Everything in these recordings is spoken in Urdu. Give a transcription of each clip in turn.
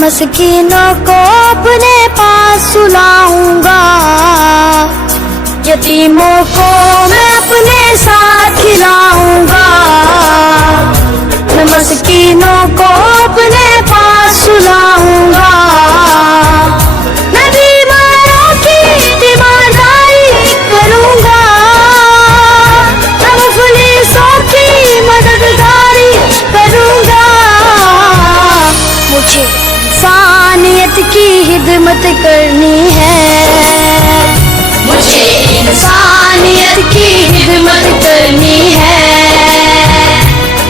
مسکینوں کو اپنے پاس سلاؤں گا، یتیموں کو میں اپنے ساتھ کھلاؤں گا، میں مسکینوں کو اپنے پاس سلاؤں گا، میں بیماروں کی تیمارداری کروں گا، میں مفلسوں کی مددگاری کروں گا، مجھے انسانیت کی خدمت کرنی ہے، مجھے انسانیت کی خدمت کرنی ہے،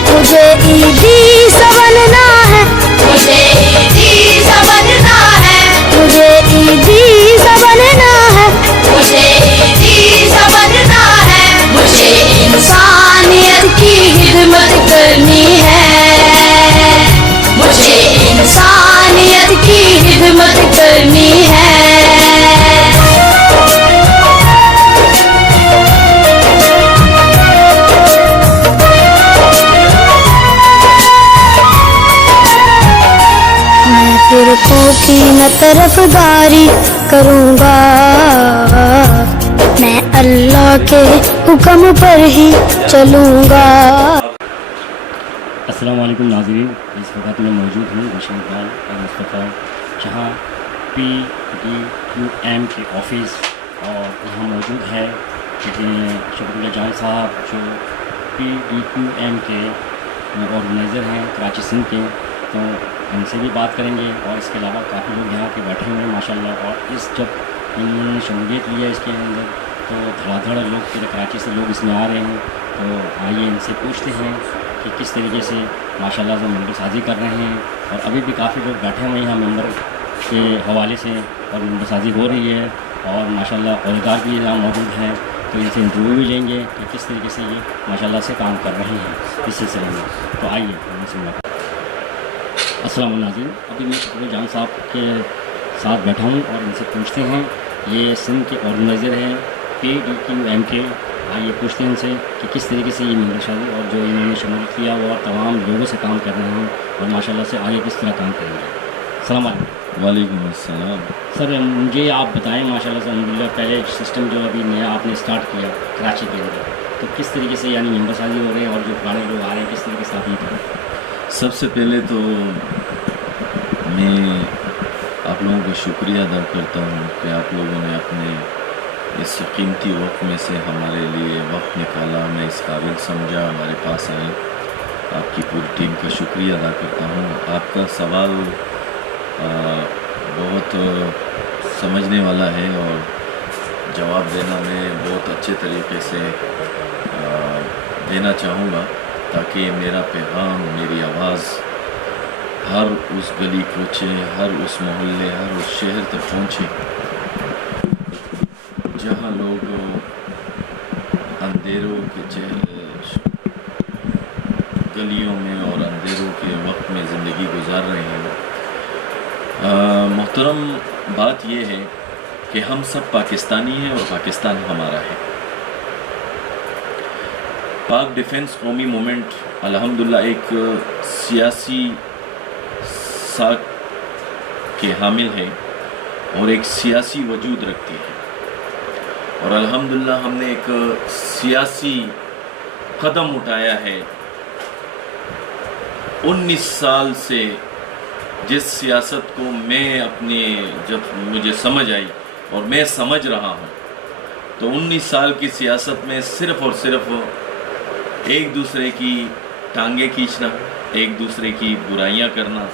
مجھے عیدی سنبھلنا ہے، مجھے عیدی سنبھلنا ہے، مجھے عیدی سنبھلنا ہے، مجھے عیدی سنبھلنا ہے، مجھے انسانیت کی خدمت کرنی ہے، مجھے انسانیت کی خدمت کرنی ہے۔ میں فرقوں کی نہ طرفداری کروں گا، میں اللہ کے حکم پر ہی چلوں گا۔ السلام علیکم ناظرین، اس وقت میں موجود ہوں گلشن خان اور مصطفیٰ جہاں PDQM کے آفس، اور یہاں موجود ہے شفیق اللہ جان صاحب جو PDQM کے آرگنائزر ہیں کراچی سندھ کے، تو ان سے بھی بات کریں گے، اور اس کے علاوہ کافی لوگ یہاں کے بیٹھے ہوئے ہیں ماشاءاللہ، اور جب انہوں نے شمولیت لیا اس کے اندر تو دھڑا دھڑ لوگ کراچی سے لوگ اس میں آ رہے ہیں، تو آئیے ان سے پوچھتے ہیں کہ کس طریقے سے ماشاءاللہ سے ممبر سازی کر رہے ہیں، اور ابھی بھی کافی لوگ بیٹھے ہوئے ہیں یہاں ممبر کے حوالے سے، اور ممبر سازی ہو رہی ہے، اور ماشاءاللہ عہدیدار بھی یہاں موجود ہیں، تو ان سے انٹرویو بھی لیں گے کہ کس طریقے سے یہ ماشاءاللہ سے کام کر رہے ہیں اس سلسلے میں، تو آئیے ان سے ملاقات۔ السلام علیکم ناظرین، ابھی میں شفیق اللہ جان صاحب کے ساتھ بیٹھا ہوں اور ان سے پوچھتے ہیں، یہ سندھ کے آرگنائزر ہیں PDQM کے، آئیے پوچھتے ہیں ان سے کہ کس طریقے سے یہ ممبر سازی اور جو انہوں نے شمولیت کیا وہ تمام لوگوں سے کام کر رہے ہیں، اور ماشاءاللہ سے آگے کس طرح کام کریں گے۔ السلام علیکم۔ وعلیکم السلام۔ سر مجھے آپ بتائیں ماشاءاللہ سے الحمدللہ پہلے سسٹم جو ابھی نیا آپ نے اسٹارٹ کیا کراچی کے اندر، تو کس طریقے سے یعنی ممبر سازی ہو رہے ہیں، اور جو پرانے لوگ آ رہے ہیں کس طریقے سے آپ یہ کریں؟ سب سے پہلے تو میں آپ لوگوں کا شکریہ ادا کرتا ہوں کہ آپ لوگوں نے اپنے اس قیمتی وقت میں سے ہمارے لیے وقت نکالا، میں اس قابل سمجھا ہمارے پاس آئے، آپ کی پوری ٹیم کا شکریہ ادا کرتا ہوں۔ آپ کا سوال بہت سمجھنے والا ہے، اور جواب دینا میں بہت اچھے طریقے سے دینا چاہوں گا، تاکہ میرا پیغام، میری آواز ہر اس گلی کوچے، ہر اس محلے، ہر اس شہر تک پہنچے جہاں لوگ اندھیروں کے گلیوں میں اور اندھیروں کے وقت میں زندگی گزار رہے ہیں۔ محترم بات یہ ہے کہ ہم سب پاکستانی ہیں، اور پاکستان ہمارا ہے۔ پاک ڈیفنس قومی مومنٹ الحمدللہ ایک سیاسی ساکھ کے حامل ہے، اور ایک سیاسی وجود رکھتی ہے، اور الحمدللہ ہم نے ایک سیاسی قدم اٹھایا ہے 19 سال سے، جس سیاست کو میں جب مجھے سمجھ آئی اور میں سمجھ رہا ہوں، تو 19 سال کی سیاست میں صرف اور صرف ایک دوسرے کی ٹانگیں کھینچنا، ایک دوسرے کی برائیاں کرنا،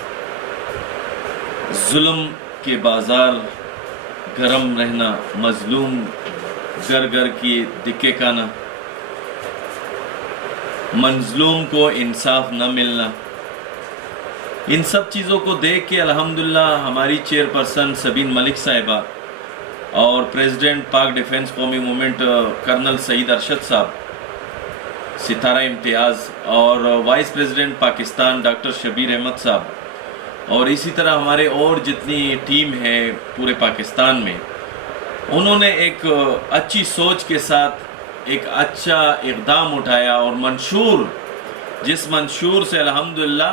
ظلم کے بازار گرم رہنا، مظلوم گھر گھر کی دکے کھانا، مظلوم کو انصاف نہ ملنا، ان سب چیزوں کو دیکھ کے الحمدللہ ہماری چیئرپرسن سبین ملک صاحبہ اور پریزیڈنٹ پاک ڈیفنس قومی مومنٹ کرنل سعید ارشد صاحب ستارہ امتیاز، اور vice president Pakistan doctor Shabbir Ahmed صاحب، اور اسی طرح ہمارے اور جتنی ٹیم ہے پورے پاکستان میں، انہوں نے ایک اچھی سوچ کے ساتھ ایک اچھا اقدام اٹھایا، اور منشور، جس منشور سے الحمدللہ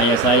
ISI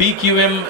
PQM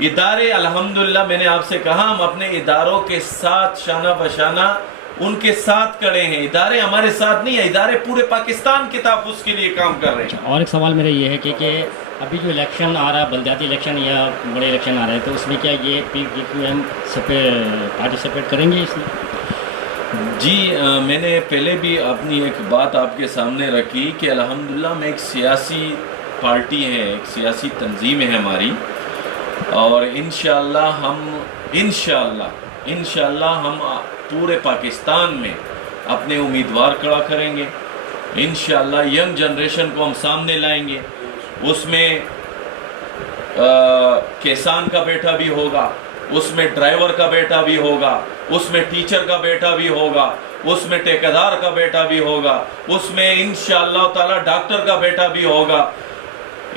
ادارے الحمدللہ میں نے آپ سے کہا ہم اپنے اداروں کے ساتھ شانہ بشانہ ان کے ساتھ کڑے ہیں. ادارے ہمارے ساتھ نہیں ہیں, ادارے پورے پاکستان کے تحفظ کے لیے کام کر رہے ہیں. اور ایک سوال میرا یہ ہے کہ ابھی جو الیکشن آ رہا ہے, بلدیاتی الیکشن یا بڑے الیکشن آ رہے ہیں, تو اس میں کیا یہ PDQM پارٹیسپیٹ کریں گے اس میں؟ جی میں نے پہلے بھی اپنی ایک بات آپ کے سامنے رکھی کہ الحمدللہ میں ایک سیاسی پارٹی ہے, ایک سیاسی تنظیم ہے ہماری, اور انشاءاللہ ہم پورے پاکستان میں اپنے امیدوار کھڑا کریں گے. انشاءاللہ ینگ جنریشن کو ہم سامنے لائیں گے. اس میں کسان کا بیٹا بھی ہوگا, اس میں ڈرائیور کا بیٹا بھی ہوگا, اس میں ٹیچر کا بیٹا بھی ہوگا, اس میں ٹھیکیدار کا بیٹا بھی ہوگا, اس میں انشاءاللہ تعالی ڈاکٹر کا بیٹا بھی ہوگا.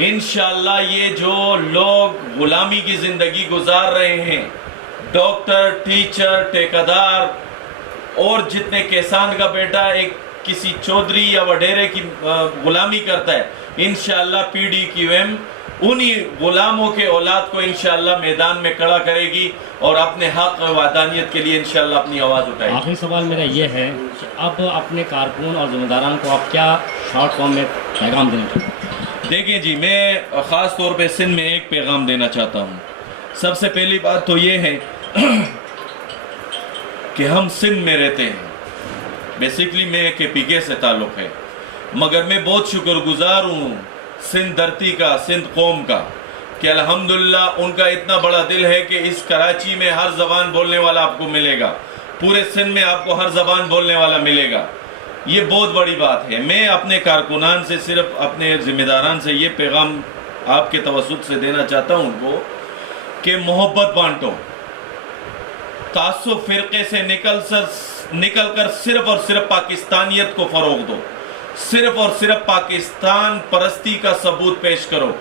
انشاءاللہ یہ جو لوگ غلامی کی زندگی گزار رہے ہیں, ڈاکٹر, ٹیچر, ٹھیکیدار اور جتنے کسان کا بیٹا ایک کسی چودھری یا وڈیرے کی غلامی کرتا ہے, انشاءاللہ PDQM انہی غلاموں کے اولاد کو انشاءاللہ میدان میں کھڑا کرے گی اور اپنے حق و وحدانیت کے لیے انشاءاللہ اپنی آواز اٹھائے گی. آخری سوال میرا یہ ہے کہ اب اپنے کارکن اور ذمہ داران کو آپ کیا شارٹ فارم میں پیغام دینا چاہتے ہیں؟ دیکھیں جی, میں خاص طور پہ سندھ میں ایک پیغام دینا چاہتا ہوں. سب سے پہلی بات تو یہ ہے کہ ہم سندھ میں رہتے ہیں, بیسیکلی میں KPK سے تعلق ہے, مگر میں بہت شکر گزار ہوں سندھ دھرتی کا, سندھ قوم کا, کہ الحمدللہ ان کا اتنا بڑا دل ہے کہ اس کراچی میں ہر زبان بولنے والا آپ کو ملے گا, پورے سندھ میں آپ کو ہر زبان بولنے والا ملے گا. یہ بہت بڑی بات ہے. میں اپنے کارکنان سے, صرف اپنے ذمہ داران سے یہ پیغام آپ کے توسط سے دینا چاہتا ہوں ان کو کہ محبت بانٹو, تعصب فرقے سے نکل کر صرف اور صرف پاکستانیت کو فروغ دو, صرف اور صرف پاکستان پرستی کا ثبوت پیش کرو,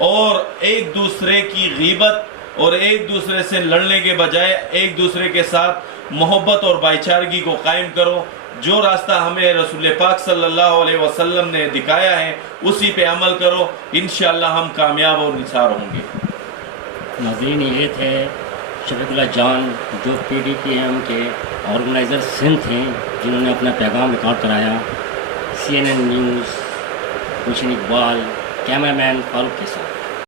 اور ایک دوسرے کی غیبت اور ایک دوسرے سے لڑنے کے بجائے ایک دوسرے کے ساتھ محبت اور بھائی چارگی کو قائم کرو. جو راستہ ہمیں رسول پاک صلی اللہ علیہ وسلم نے دکھایا ہے اسی پہ عمل کرو, انشاءاللہ ہم کامیاب اور نثار ہوں گے. ناظرین, یہ تھے شفیق اللہ جان جو PDQM کے آرگنائزر سندھ تھے, جنہوں نے اپنا پیغام ریکارڈ کرایا. CNN news Gulshan Iqbal, camera مین فاروق کے ساتھ.